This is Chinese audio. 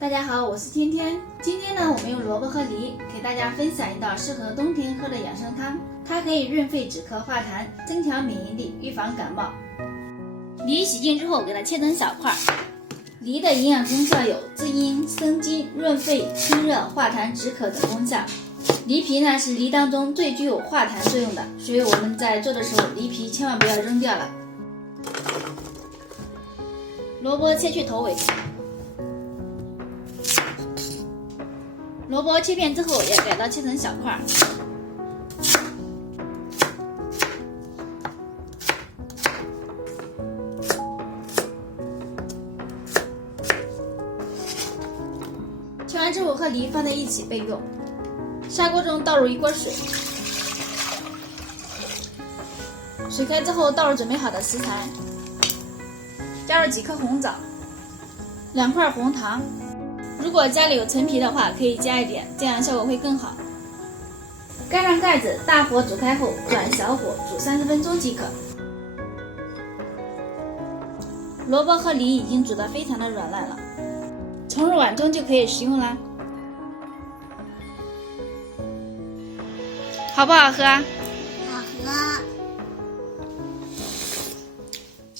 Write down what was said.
大家好，我是天天。今天呢，我们用萝卜和梨给大家分享一道适合冬天喝的养生汤。它可以润肺止咳化痰，增强免疫力，预防感冒。梨洗净之后，给它切成小块。梨的营养功效有滋阴、生津、润肺、清热、化痰、止咳等功效。梨皮呢是梨当中最具有化痰作用的，所以我们在做的时候，梨皮千万不要扔掉了。萝卜切去头尾。萝卜切片之后，也改刀切成小块。切完之后和梨放在一起备用。砂锅中倒入1锅水，水开之后倒入准备好的食材，加入几颗红枣，2块红糖。如果家里有陈皮的话，可以加一点，这样效果会更好。盖上盖子，大火煮开后转小火煮30分钟即可。萝卜和梨已经煮得非常的软烂了，盛入碗中就可以食用啦。好不好喝啊？